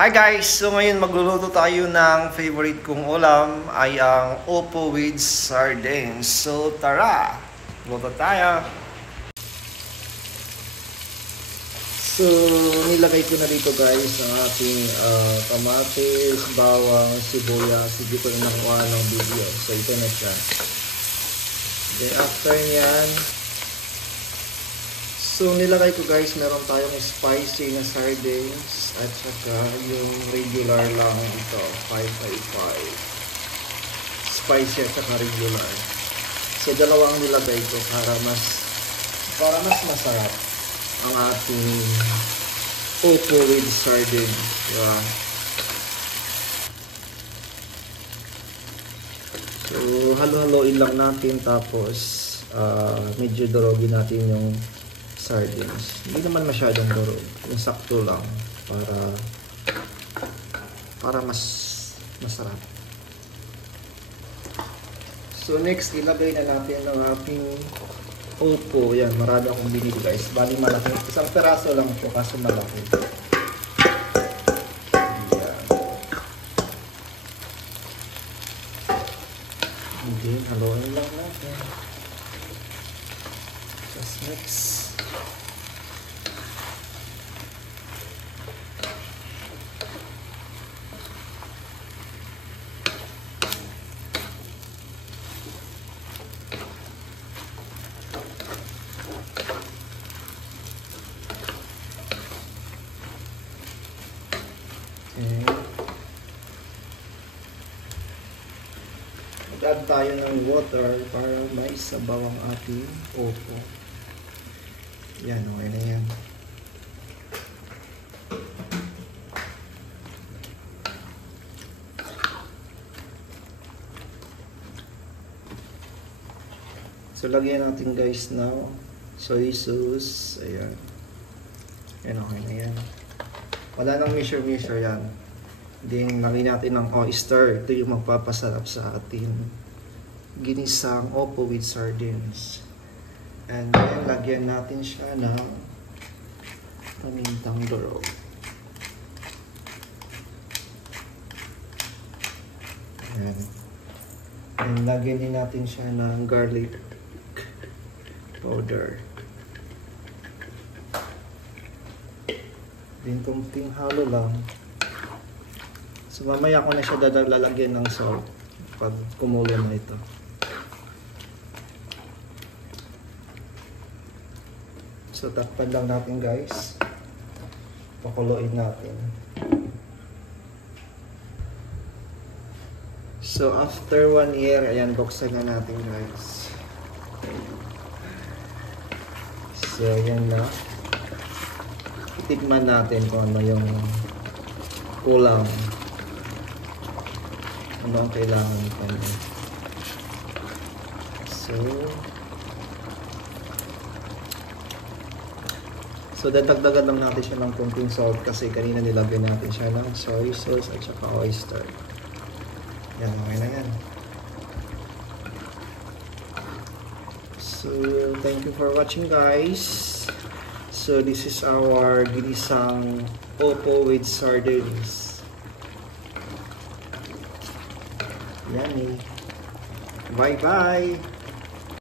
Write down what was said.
Hi guys! So ngayon magluluto tayo ng favorite kong ulam ay ang opo with sardines. So tara! Luto tayo! So nilagay ko na dito guys ang ating kamatis, bawang, sibuyas. Hindi ko na nakuha ng video. So ito na siya. Then after nyan, so nilagay ko guys, meron tayong spicy na sardines at saka yung regular lang ito, 555. Spicy at saka regular. So dalawang nilagay ko para mas masarap ang ating opo with sardines. Diba? So halo-haloin lang natin tapos medyo durogin natin yung sardines. Hindi naman masyadong durog. Yung sakto lang para mas masarap. So next, ilagay na natin ang ating opo. Yan, marami akong binili guys. Bali malaki. Isang peraso lang ito kaso malaki. Yan. Okay, haluin lang natin. Just mix. Mag-add tayo ng water para may sabaw ang ating opo. Yan, okay na yan. So lagyan natin guys ng soy sauce. Ayan. Yan, okay na yan. Wala nang measure yan. Then lagyan natin ng oyster. Ito yung magpapasarap sa ating ginisang opo with sardines. And then lagyan natin siya ng pamintang durog. Ayan. And lagyan din natin siya ng garlic powder. Then kunting halo lang. So mamaya ko na siya lalagyan ng salt pag kumulo na ito. So takpan lang natin guys. Pakuloyin natin. So after 1 year, ayan, buksan na natin guys. So ayan na. Tikman natin kung ano yung kulang. Ano ang kailangan pa niya. So dadagdagan lang natin siya ng konting salt kasi kanina nilagyan natin siya ng soy sauce at saka oyster. Yan, okay na yan. So thank you for watching guys. So this is our ginisang opo with sardines. Yummy. Bye bye.